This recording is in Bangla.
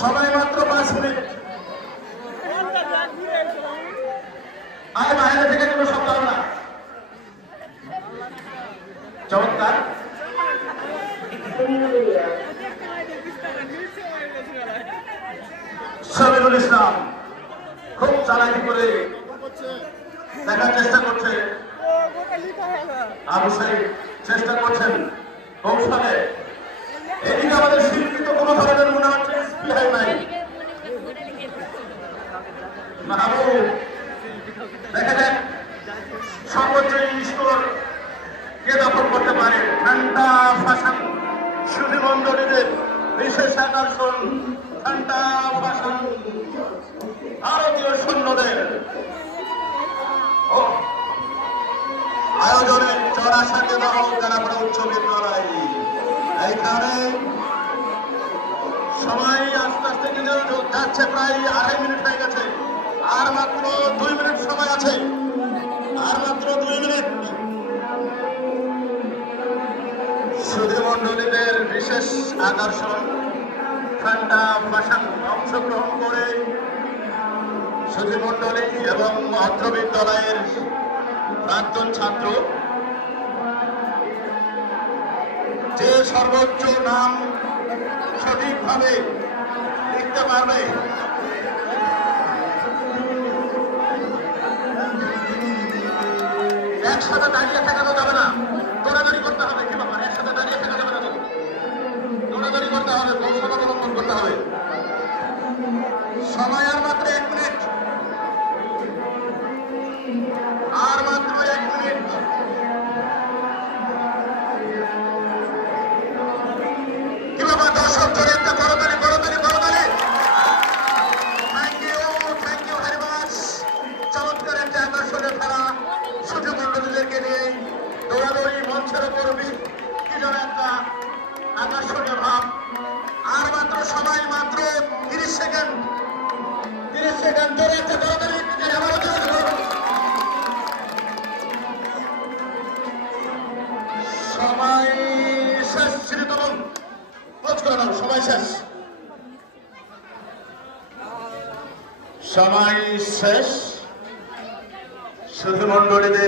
সময় মাত্র 5 মিনিট। আর বাইরে থেকে কোনো শব্দ হবে না। চমৎকার। শফিকুল ইসলাম খুব চালাকি করে দেখার চেষ্টা করছে। আবু সাইদ চেষ্টা করছেন কৌশলে। এদিকে আমাদের শিল্পী তো কোনো ধরনের মনে হচ্ছে স্পৃহাই নাই। মাহবুব দেখা যাক সর্বোচ্চ স্কোর কে দখল করতে পারে। ঠান্ডা ফাঁসান সুধী মন্ডলীদের বিশেষ আকর্ষণ। ঠান্ডা ফাঁসান ভারতীয় সৈন্যদের আয়োজনে চড়া সাথে যারা উচ্চ বিদ্যালয়। এইখানে সময় আস্তে আস্তে কিন্তু যাচ্ছে, প্রায় 2.5 মিনিট হয়ে গেছে। আর মাত্র 2 মিনিট সময় আছে। আর মাত্র 2 মিনিট। সুধী মন্ডলীদের বিশেষ আকর্ষণ ঠান্ডা ভাষণ অংশগ্রহণ করে সুধী মন্ডলী এবং অত্র বিদ্যালয়ের প্রাক্তন ছাত্র যে সর্বোচ্চ নাম সঠিকভাবে লিখতে পারবে একসাথে দাঁড়িয়ে থাকা তো যাবে না, দৌড়াদৌড়ি করতে হবে। কি ব্যাপার, একসাথে দাঁড়িয়ে থাকা যাবে না, তো দৌড়াদৌড়ি করতে হবে, কৌশল অবলম্বন করতে হবে। সময় আর মাত্র 1 মিনিট। আর মাত্র 1 মিনিট। কি ব্যাপার দর্শক, ধরে একটা করতালি করতালি করতালি। Thank you very much. চমৎকার একটা আকর্ষণীয় খেলা সুধী মন্ডলীদেরকে নিয়ে দৌড়াদৌড়ি মঞ্চের উপর কি যেন একটা আকর্ষণীয় ভাব। আর মাত্র সময় মাত্র 30 সেকেন্ড। 30 সেকেন্ড ধরে একটা করতালি। সময় শেষ। শ্রীতম খোঁজ করে নাও, সময় শেষ। সময় শেষ। সুধী মন্ডলীদের